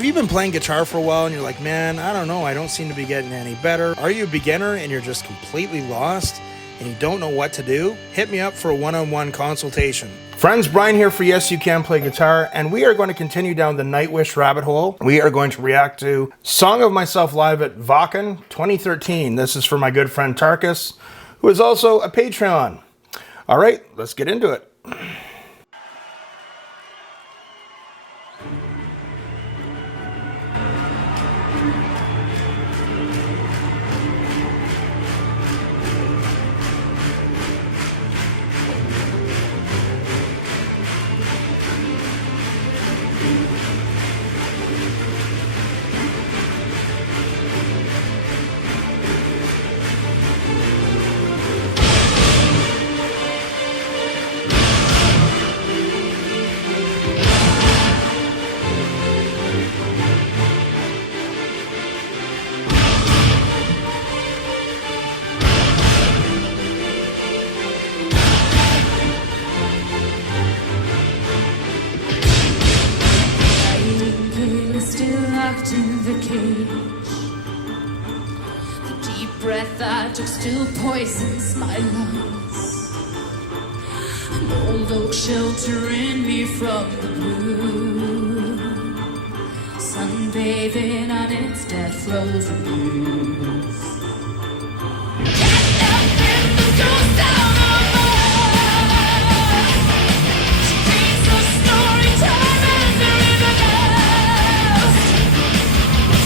Have you been playing guitar for a while and you're like, man, I don't know, I don't seem to be getting any better? Are you a beginner and you're just completely lost and you don't know what to do? Hit me up for a one-on-one consultation. Friends, Brian here for Yes You Can Play Guitar, and we are going to continue down the Nightwish rabbit hole. We are going to react to Song of Myself live at Wacken 2013. This is for my good friend Tarkus, who is also a Patreon. All right, let's get into it. In the cage, the deep breath I took still poisons my lungs. An old oak sheltering me from the blue, sunbathing on its dead frozen leaves. Can't help it, the ghost down on us. She reads the story time and the river ghost.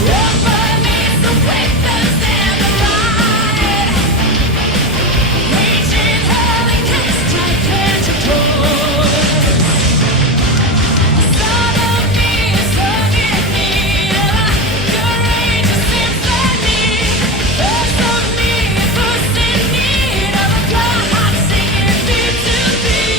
Walk by me, the weapons and the ride. Raging hell and can strike into close. Son of me is hung in need of a courageous symphony. First of me is first in need of a God singing beat to beat.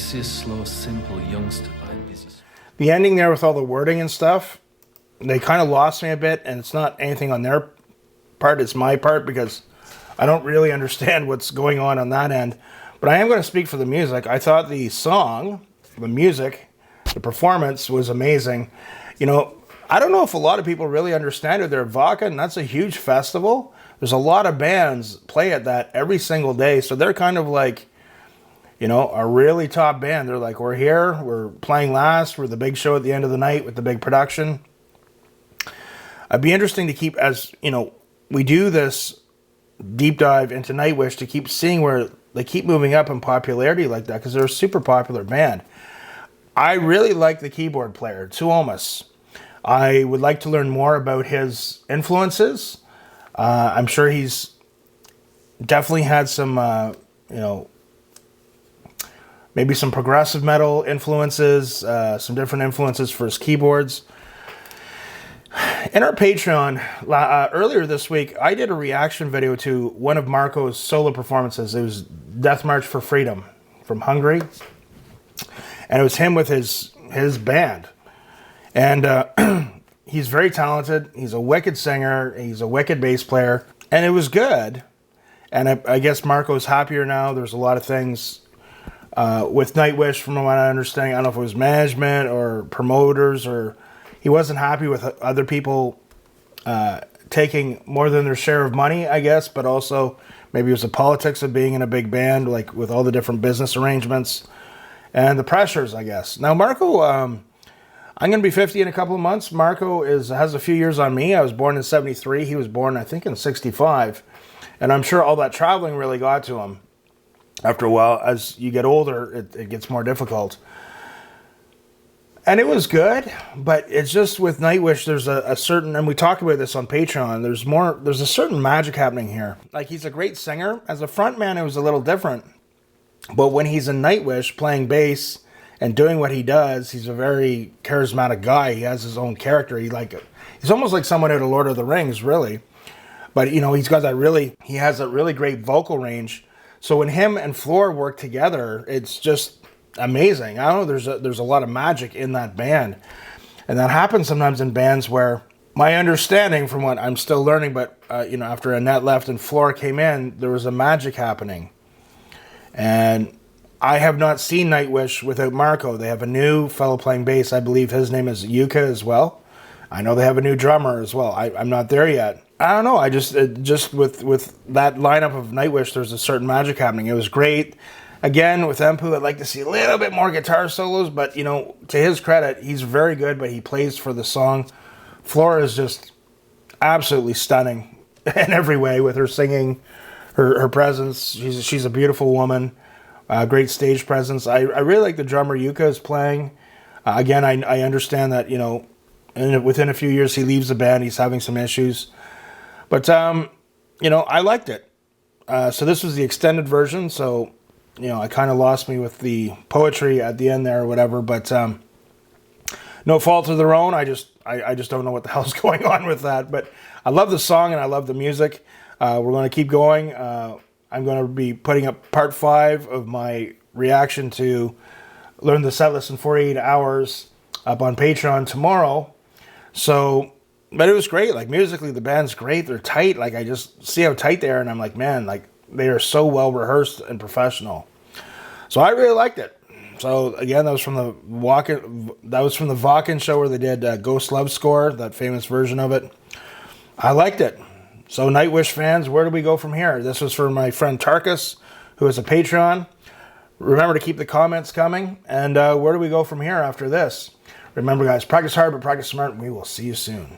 see a slow, simple youngster behind busy. The ending there with all the wording and stuff, they kind of lost me a bit, and it's not anything on their part, it's my part, because I don't really understand what's going on that end. But I am going to speak for the music. I thought the song, the music, the performance was amazing. You know, I don't know if a lot of people really understand it. They're Vaca, and that's a huge festival. There's a lot of bands play at that every single day, so they're kind of like, you know, a really top band. They're like, we're here, we're playing last, we're the big show at the end of the night with the big production. It'd be interesting to keep, as, you know, we do this deep dive into Nightwish, to keep seeing where they keep moving up in popularity like that, because they're a super popular band. I really like the keyboard player, Tuomas. I would like to learn more about his influences. I'm sure he's definitely had some, you know, maybe some progressive metal influences, some different influences for his keyboards. In our Patreon, earlier this week, I did a reaction video to one of Marco's solo performances. It was Death March for Freedom from Hungary. And it was him with his band. And he's very talented. He's a wicked singer. He's a wicked bass player. And it was good. And I guess Marco's happier now. There's a lot of things with Nightwish, from what I understand. I don't know if it was management or promoters, or he wasn't happy with other people taking more than their share of money, I guess. But also maybe it was the politics of being in a big band, like with all the different business arrangements and the pressures, I guess. Now, Marco, I'm going to be 50 in a couple of months. Marco has a few years on me. I was born in 73. He was born, I think, in 65. And I'm sure all that traveling really got to him. After a while, as you get older, it gets more difficult. And it was good, but it's just with Nightwish, there's a certain, and we talked about this on Patreon, there's a certain magic happening here. Like, he's a great singer. As a frontman, it was a little different. But when he's in Nightwish playing bass and doing what he does, he's a very charismatic guy. He has his own character. He's almost like someone out of Lord of the Rings, really. But, you know, he has a really great vocal range. So when him and Floor work together, it's just amazing. I don't know, there's a lot of magic in that band. And that happens sometimes in bands where, my understanding from what I'm still learning, but, you know, after Annette left and Floor came in, there was a magic happening. And I have not seen Nightwish without Marco. They have a new fellow playing bass. I believe his name is Yuka as well. I know they have a new drummer as well. I'm not there yet. I don't know. I just with that lineup of Nightwish, there's a certain magic happening. It was great. Again, with Empu, I'd like to see a little bit more guitar solos, but, you know, to his credit, he's very good, but he plays for the song. Flora is just absolutely stunning in every way with her singing, her presence. She's a beautiful woman, great stage presence. I really like the drummer Yuka is playing. Again, I understand that, you know, within a few years he leaves the band. He's having some issues. But, you know, I liked it. So this was the extended version, so, you know, I kind of lost me with the poetry at the end there or whatever, but no fault of their own. I just don't know what the hell's going on with that. But I love the song and I love the music. We're going to keep going. I'm going to be putting up part 5 of my reaction to Learn the Setlist in 48 Hours up on Patreon tomorrow. So, but it was great. Like, musically, the band's great. They're tight. Like, I just see how tight they are, and I'm like, man, like, they are so well rehearsed and professional. So I really liked it. So again, that was from the Vaken show where they did Ghost Love Score, that famous version of it. I liked it. So Nightwish fans, where do we go from here? This was for my friend Tarkus, who is a Patreon. Remember to keep the comments coming. And where do we go from here after this? Remember, guys, practice hard, but practice smart, and we will see you soon.